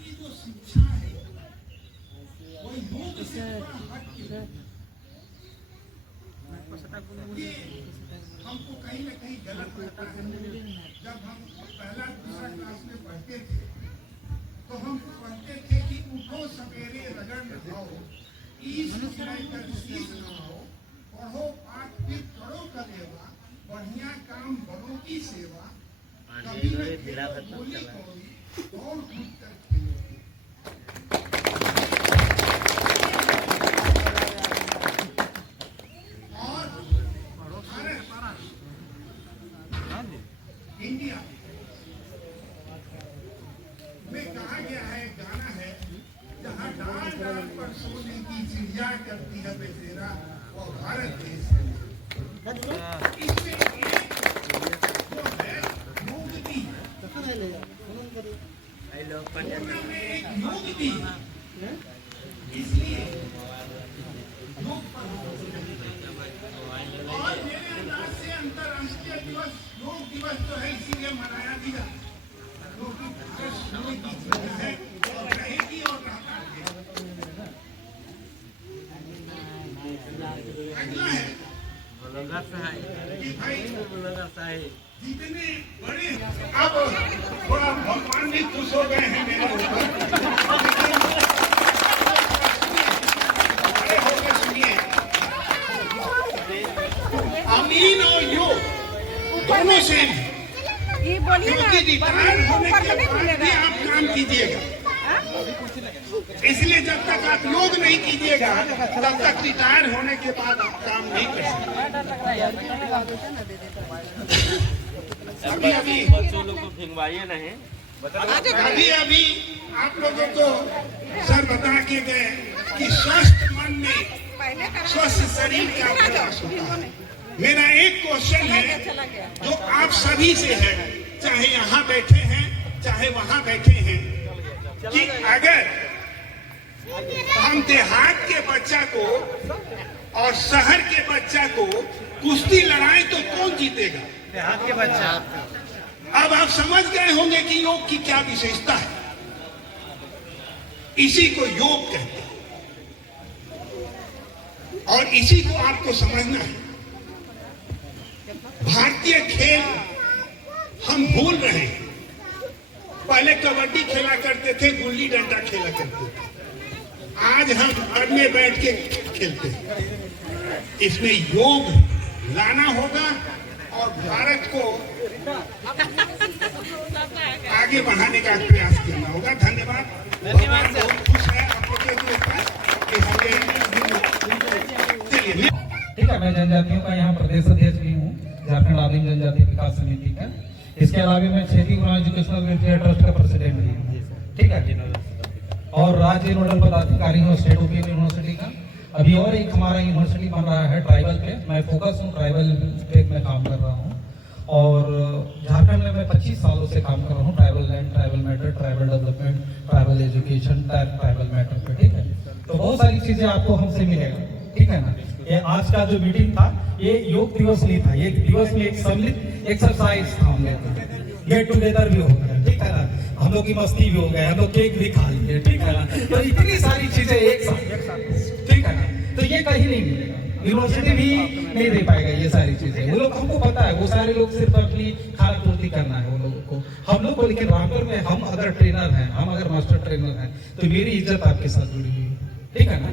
की जो शिक्षा है वो योग से थोड़ा हट के, ये हमको कहीं न कहीं गलत लगता है। जब हम पहला दूसरा क्लास में पढ़ते थे तो हम पढ़ते थे कि उठो सवेरे रगड़ नहाओ, ईश सिलाई कर शीश नहाओ, पढ़ो पाठ फिर करो कलेवा, बढ़िया काम बड़ों की सेवा, कभी न खेलो गोली कौड़ी, दौड़ कूद कर खेलो। इंडिया में कहा गया है, गाना है, जहाँ डाल डाल पर सोने की चिड़िया करती है बेचेरा, वो भारत देश है। इसमें एक जो है योग दी, में एक योग दी, इसलिए योग पर और मेरे अंदाज से अंतर्राष्ट्रीय दिवस योग दिवस जो है इसीलिए मनाया गया, क्योंकि भारत शुरू की चीज है और रहेगी और रहता है। अगला है कि भाई जितने बड़े, अब थोड़ा भगवान भी खुश हो गए हैं मेरे ऊपर। सुनिए, अमीन और योग दोनों से क्योंकि रिटायर होने के बाद भी आप काम कीजिएगा, इसलिए जब तक आप योग नहीं कीजिएगा तब तक रिटायर होने के बाद आप काम नहीं कर सकते। अभी बच्चों लोग को भिंगवाइए नहीं, अभी आप लोगों को सर बता के गए कि स्वस्थ मन में स्वस्थ शरीर का प्रयास होता है। मेरा एक क्वेश्चन है जो आप सभी से है, चाहे यहाँ बैठे हैं चाहे वहाँ बैठे हैं, कि अगर हम देहात के बच्चा को और शहर के बच्चा को कुश्ती लड़ाएं तो कौन जीतेगा? देहात के बच्चा। अब आप समझ गए होंगे कि योग की क्या विशेषता है। इसी को योग कहते हैं और इसी को आपको समझना है। भारतीय खेल हम भूल रहे हैं। पहले कबड्डी खेला करते थे, गुल्ली डंडा खेला करते थे, आज हम घर में बैठ के खेलते हैं। इसमें योग लाना होगा और भारत को आगे बढ़ाने का प्रयास करना होगा। धन्यवाद। धन्यवाद सर। बहुत खुश है आप लोगों के ऊपर कि चलिए। ठीक है, मैं जनजातियों का यहाँ प्रदेश अध्यक्ष भी हूँ, झारखंड आदिम जनजाति विकास समिति का। इसके अलावा मैं क्षेत्रीय एजुकेशनल वेलफेयर ट्रस्ट का प्रेसिडेंट भी हूँ। ठीक है, और राज्य नोडल पदाधिकारी हूँ स्टेट ओपन यूनिवर्सिटी का। अभी और एक हमारा यूनिवर्सिटी बन रहा है ट्राइबल पे, मैं फोकस हूँ ट्राइबल पे में काम कर रहा हूँ। और झारखंड में मैं 25 सालों से काम कर रहा हूँ tribal land, tribal matter, tribal development, tribal education, tribal matter पे। ठीक है, तो बहुत सारी चीजें आपको हमसे मिलेगा। ठीक है ना, ये आज का जो मीटिंग था ये योग दिवस नहीं था, ये दिवस में एक सम्मिलित एक्सरसाइज था। हम लोग गेट टुगेदर भी हो गया, ठीक है ना, हम लोग की मस्ती भी हो गया, हम लोग केक भी खा लिए, ठीक है ना। तो इतनी सारी चीजें एक साथ, ठीक है ना, तो ये कहीं नहीं मिलेगा, यूनिवर्सिटी भी नहीं दे पाएगा ये सारी चीजें। वो लोग, हमको पता है, वो सारे लोग सिर्फ अपनी खाना पूर्ति करना है वो लोगों को, हम लोग को। लेकिन रामपुर में हम अगर ट्रेनर हैं, हम अगर मास्टर ट्रेनर हैं, तो मेरी इज्जत आपके साथ जुड़ी हुई है, ठीक है ना।